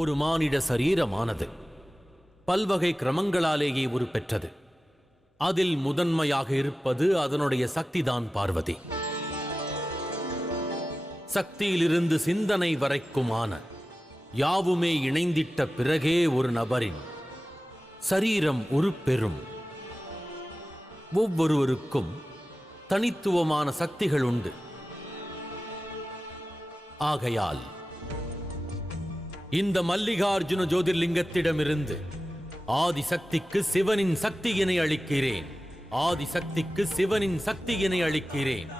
ஒரு மானிட சரீரமானது பல்வகை கிரமங்களாலேயே உருப்பெற்றது. அதில் முதன்மையாக இருப்பது அதனுடைய சக்திதான் பார்வதி. சக்தியிலிருந்து சிந்தனை வரைக்குமான யாவுமே இணைந்திட்ட பிறகே ஒரு நபரின் சரீரம் உருப்பெறும். ஒவ்வொருவருக்கும் தனித்துவமான சக்திகள் உண்டு. ஆகையால் இந்த மல்லிகார்ஜுன ஜோதிர்லிங்கத்திடமிருந்து ஆதிசக்திக்கு சிவனின் சக்தியினை அளிக்கிறேன். ஆதிசக்திக்கு சிவனின் சக்தியினை அளிக்கிறேன்.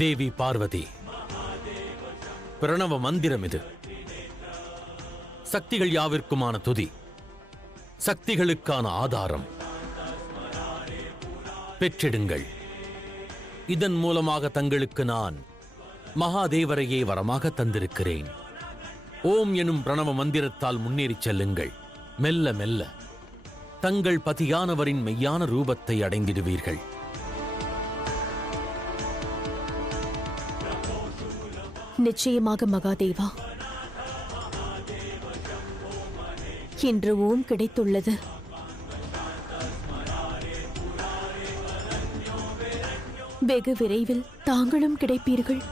தேவி பார்வதி, பிரணவ மந்திரம் இது. சக்திகள் யாவிற்குமான துதி, சக்திகளுக்கான ஆதாரம். பெற்றிடுங்கள். இதன் மூலமாக தங்களுக்கு நான் மகாதேவரையே வரமாக தந்திருக்கிறேன். ஓம் எனும் பிரணவ மந்திரத்தால் முன்னேறி செல்லுங்கள். மெல்ல மெல்ல தங்கள் பதியானவரின் மெய்யான ரூபத்தை அடைந்திடுவீர்கள். நிச்சயமாக மகாதேவா, இன்று ஓம் கிடைத்துள்ளது. வெகு விரைவில் தாங்களும் கிடைப்பீர்கள்.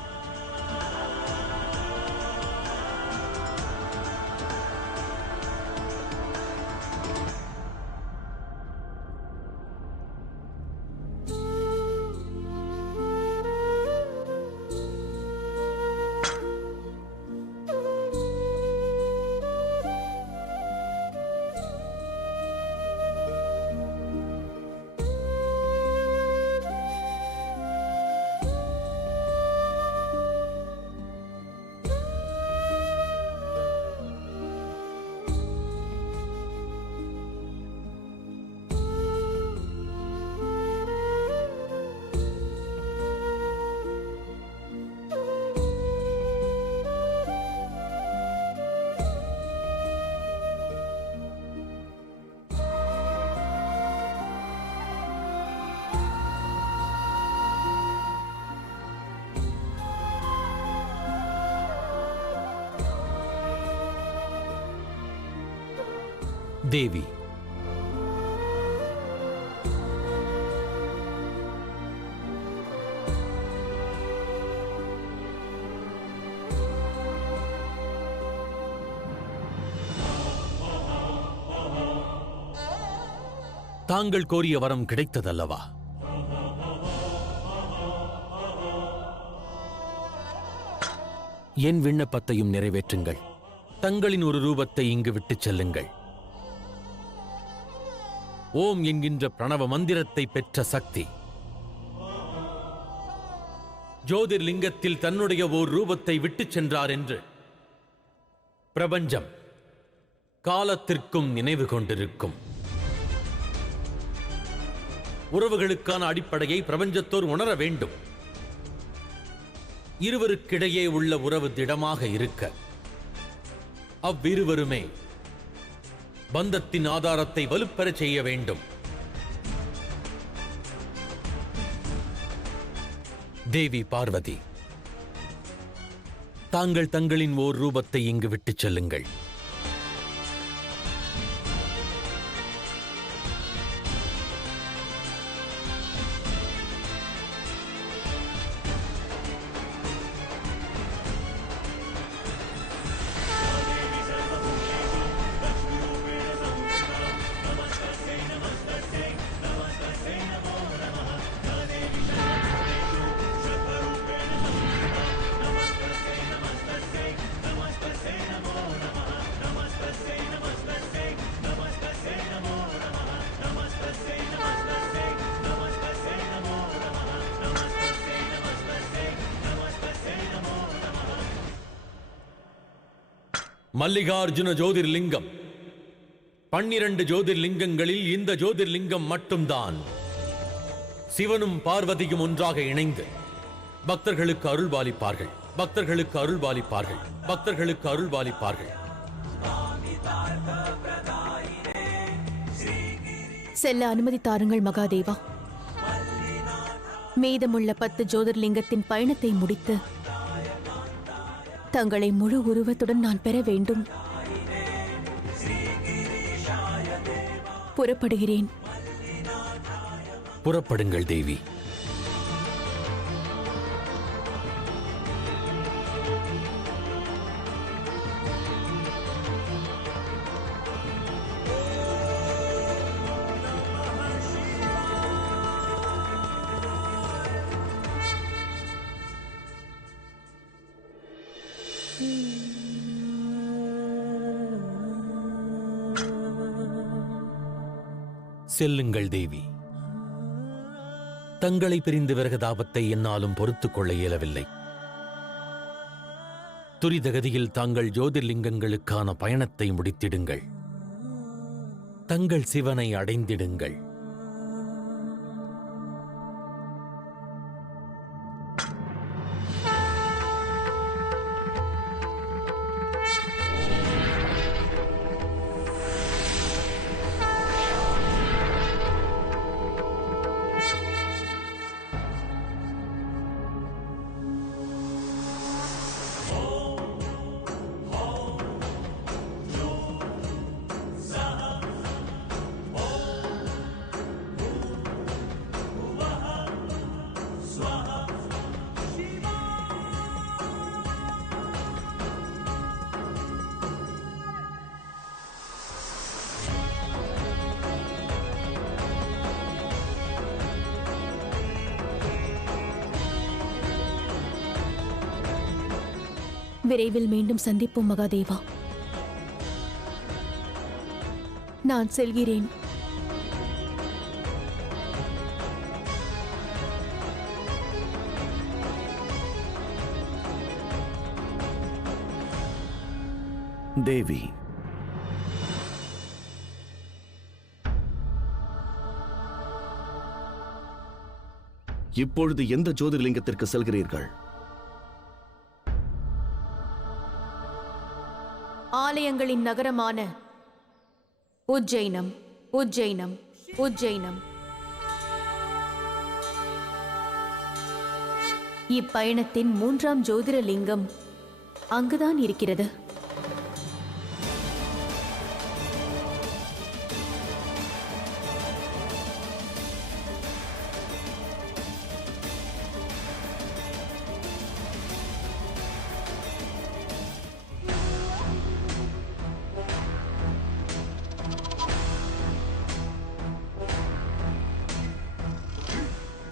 தேவி, தாங்கள் கோரிய வரம் கிடைத்ததல்லவா? என் விண்ணப்பத்தையும் நிறைவேற்றுங்கள். தங்களின் ஒரு ரூபத்தை இங்கு விட்டுச் செல்லுங்கள். ஓம் என்கின்ற பிரணவ மந்திரத்தை பெற்ற சக்தி ஜோதிர்லிங்கத்தில் தன்னுடைய ஓர் ரூபத்தை விட்டுச் சென்றார் என்று பிரபஞ்சம் காலத்திற்கும் நினைவு கொண்டிருக்கும். உறவுகளுக்கான அடிப்படையை பிரபஞ்சத்தோர் உணர வேண்டும். இருவருக்கிடையே உள்ள உறவு திடமாக இருக்க அவ்விருவருமே பந்தத்தின் ஆதாரத்தை வலுப்பெறச் செய்ய வேண்டும். தேவி பார்வதி, தாங்கள் தங்களின் ஓர் ரூபத்தை இங்கு விட்டுச் செல்லுங்கள். மல்லிகார்ஜுன ஜோதிர்லிங்கம். 12 ஜோதிர்லிங்கங்களில் இந்த ஜோதிர்லிங்கம் மட்டும்தான் சிவனும் பார்வதியும் ஒன்றாக இணைந்து பக்தர்களுக்கு அருள்பாலிப்பார்கள், பக்தர்களுக்கு அருள்பாலிப்பார்கள், பக்தர்களுக்கு அருள்பாலிப்பார்கள். செல்ல அனுமதி தாருங்கள் மகாதேவா. மீதமுள்ள 10 ஜோதிர்லிங்கத்தின் பயணத்தை முடித்து தங்களை முழு உருவத்துடன் நான் பெற வேண்டும். புறப்படுகிறேன். புறப்படுங்கள் தேவி. செல்லுங்கள் தேவி. தங்களை பிரிந்து விரகதாபத்தை என்னாலும் பொறுத்துக் கொள்ள இயலவில்லை. துரிதகதியில் தாங்கள் ஜோதிர்லிங்கங்களுக்கான பயணத்தை முடித்திடுங்கள். தங்கள் சிவனை அடைந்திடுங்கள். விரைவில் மீண்டும் சந்திப்போம் மகாதேவா. நான் செல்கிறேன். தேவி, இப்பொழுது எந்த ஜோதிர்லிங்கத்திற்கு செல்கிறீர்கள்? ஆலயங்களின் நகரமான உஜ்ஜைனம். உஜ்ஜைனம், உஜ்ஜைனம். இப்பயணத்தின் 3ஆம் ஜோதிர்லிங்கம் அங்குதான் இருக்கிறது.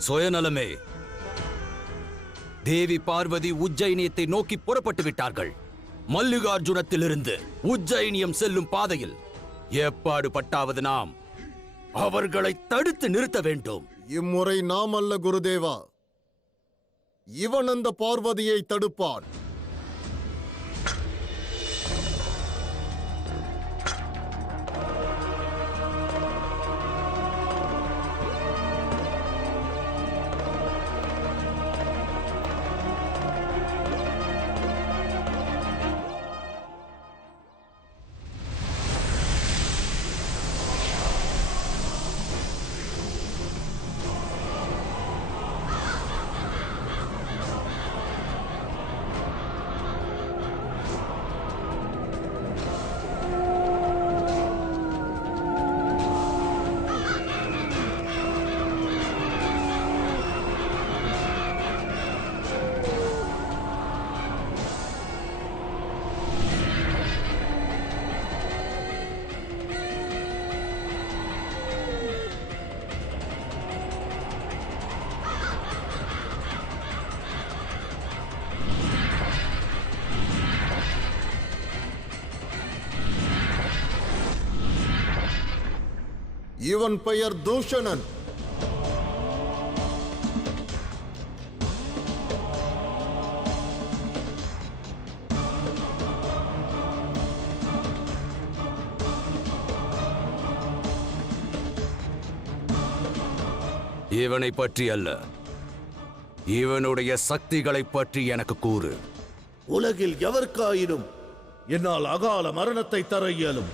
சுயநலமே. தேவி பார்வதி உஜ்ஜயினியத்தை நோக்கி புறப்பட்டு விட்டார்கள். மல்லிகார்ஜுனத்திலிருந்து உஜ்ஜயினியம் செல்லும் பாதையில் ஏற்பாடு பட்டாவது நாம் அவர்களை தடுத்து நிறுத்த வேண்டும். இம்முறை நாம் அல்ல குருதேவா, இவன் அந்த பார்வதியை தடுப்பான். இவன் பெயர் தூஷணன். இவனை பற்றி அல்ல, இவனுடைய சக்திகளை பற்றி எனக்கு கூறு. உலகில் எவருக்காயினும் என்னால் அகால மரணத்தை தர இயலும்.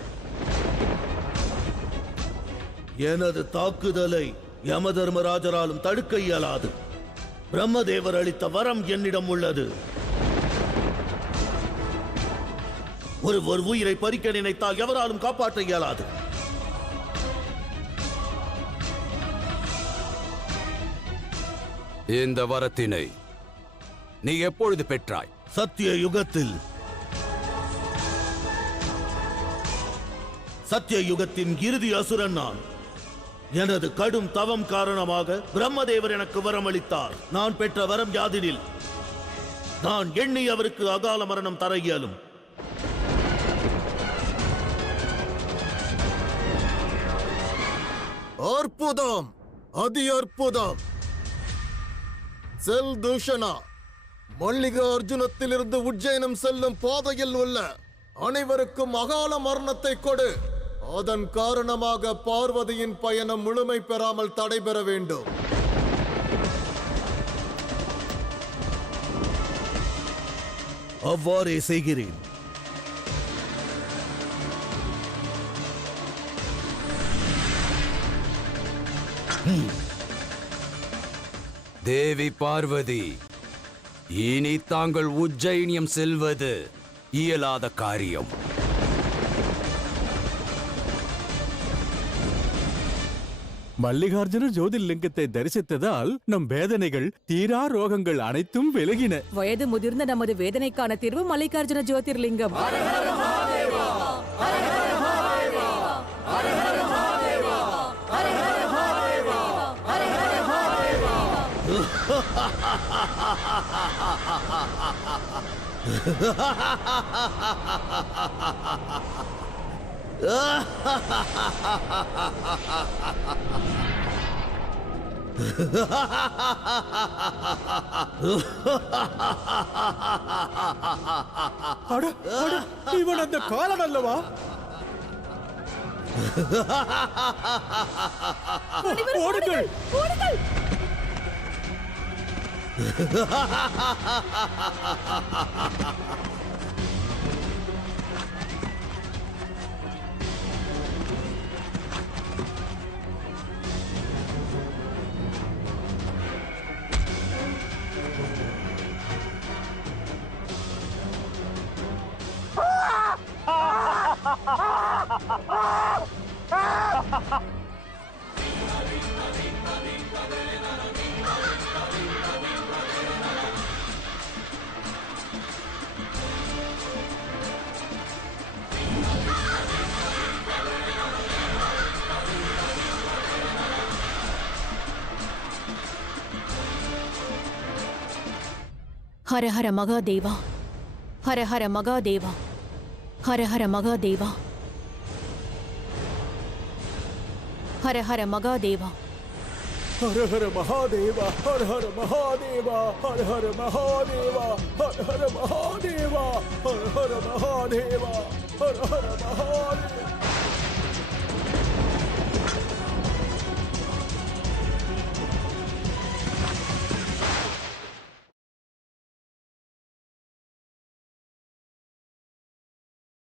எனது தாக்குதலை யமதர்மராஜராலும் தடுக்க இயலாது. பிரம்மதேவர் அளித்த வரம் என்னிடம் உள்ளது. ஒரு உயிரை பறிக்க நினைத்தால் எவராலும் காப்பாற்ற இயலாது. இந்த வரத்தினை நீ எப்பொழுது பெற்றாய்? சத்திய யுகத்தில். சத்திய யுகத்தின் இறுதி அசுரன் நான். எனது கடும் தவம் காரணமாக பிரம்மதேவர் எனக்கு வரம் அளித்தார். நான் பெற்ற வரம் யாதினில் நான் எண்ணி அவருக்கு அகால மரணம் தர இயலும். அற்புதம், அதி அற்புதம். செல் தூஷணா, மல்லிகார்ஜுனத்திலிருந்து உஜ்ஜயினம் செல்லும் பாதையில் உள்ள அனைவருக்கும் அகால மரணத்தை கொடு. அதன் காரணமாக பார்வதியின் பயணம் முழுமை பெறாமல் தடைபெற வேண்டும். அவ்வாறே செய்கிறேன். தேவி பார்வதி, இனி தாங்கள் உஜ்ஜயினியம் செல்வது இயலாத காரியம். மல்லிகார்ஜுன ஜோதிர்லிங்கத்தை தரிசித்ததால் நம் வேதனைகள், தீரா ரோகங்கள் அனைத்தும் விலகின. வயது முதிர்ந்த நமது வேதனைக்கான தீர்வு மல்லிகார்ஜுன ஜோதிர்லிங்கம். இவன் அந்த காலன் அல்லவா? ஓடுங்கள்! ஹர ஹர மகாதேவா, ஹர ஹர மகாதேவா, ஹர ஹர மகாதேவா, ஹர ஹர மகாதேவா. ஹர ஹர மகாதேவா, ஹர ஹர மகாதேவா, ஹர ஹர மகாதேவா, ஹர ஹர மகாதேவா, ஹர ஹர மகாதேவா, ஹர ஹர மகாதேவா.